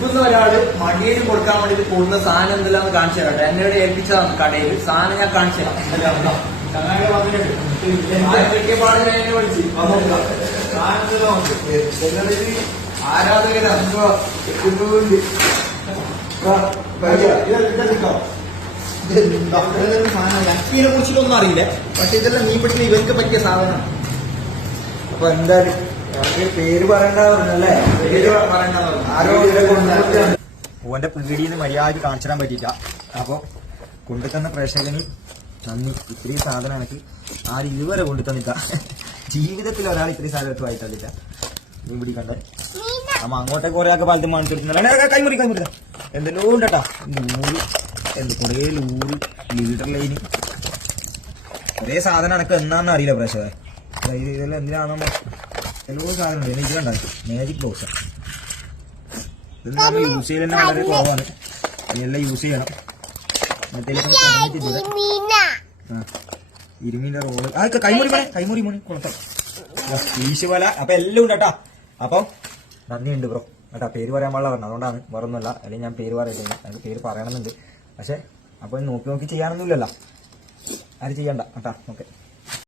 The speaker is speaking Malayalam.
ഗൾഫിൽ ഒരാള് മടിയിൽ കൊടുക്കാൻ വേണ്ടിട്ട് കൂടുന്ന സാധനം എന്തെല്ലാം കാണിച്ചു തരാം. എന്നോട് ഏൽപ്പിച്ചതാണ് കടയിൽ സാധനം ഞാൻ കാണിച്ചു തരാം. ചങ്ങായി വന്നിട്ടുണ്ട് കിട്ടിയ പാട് ഞാൻ എന്നെ വിളിച്ചു ആരാധകര് ലക്കീനെ കുറിച്ചിട്ടൊന്നും അറിയില്ല. പക്ഷെ ഇതെല്ലാം നീ പെട്ടെന്ന് ഇവർക്ക് പറ്റിയ സാധനമാണ്. അപ്പൊ എന്തായാലും പേര് പറയണ്ടല്ലേ, പേര് പറയണ്ട. ആരോ ഓന്റെ പീടിയിൽ മര്യാദ കാണിച്ചിടാൻ പറ്റിയില്ല. അപ്പൊ കൊണ്ടുതന്ന പ്രേക്ഷകന് നന്ദി. ഇത്രയും സാധനം എനിക്ക് ആരും ഇതുവരെ കൊണ്ടു തന്നില്ല. ജീവിതത്തിൽ ഒരാൾ ഇത്രയും സാധനം വായിട്ടില്ല. നീ പിടിക്കണ്ടേ അമ്മ അങ്ങോട്ടേക്ക് കുറെ ആൾക്ക് പാലത്തും വാങ്ങിച്ചു കൊടുക്കുന്നില്ല. കൈമുറി എന്തെല്ലോ ഉണ്ടട്ടാ. നൂറ് കുറേ ലീഡർ ലൈന് കുറേ സാധനം എനക്ക് എന്നാന്ന് അറിയില്ല പ്രേക്ഷകരെ. ഇതെല്ലാം എന്തിനാണോ എല്ലോ സാധനം ഉണ്ട്. എനിക്ക് കണ്ട മാജിക് ബോക്സ് ഇത് നമ്മൾ യൂസ് ചെയ്ത് തന്നെ വളരെ കുറവാണ്. ഇതെല്ലാം യൂസ് ചെയ്യണം. ഇരുമീന്റെ റോള് അതൊക്കെ കൈമുറി മോണി കുളത്തം ഈശ് പോലെ. അപ്പൊ എല്ലാം ഉണ്ട് കേട്ടാ. അപ്പം നന്ദിയുണ്ട് ബ്രോ കേട്ടാ. പേര് പറയാൻ പാടില്ല പറഞ്ഞു, അതുകൊണ്ടാണ് വേറൊന്നുമല്ല. അല്ലെങ്കിൽ ഞാൻ പേര് പറയത്തില്ല, എനിക്ക് പേര് പറയണമെന്നുണ്ട്. പക്ഷെ അപ്പൊ നോക്കി ചെയ്യാനൊന്നുമില്ലല്ലോ. ആരും ചെയ്യണ്ട കേട്ടാ. ഓക്കെ.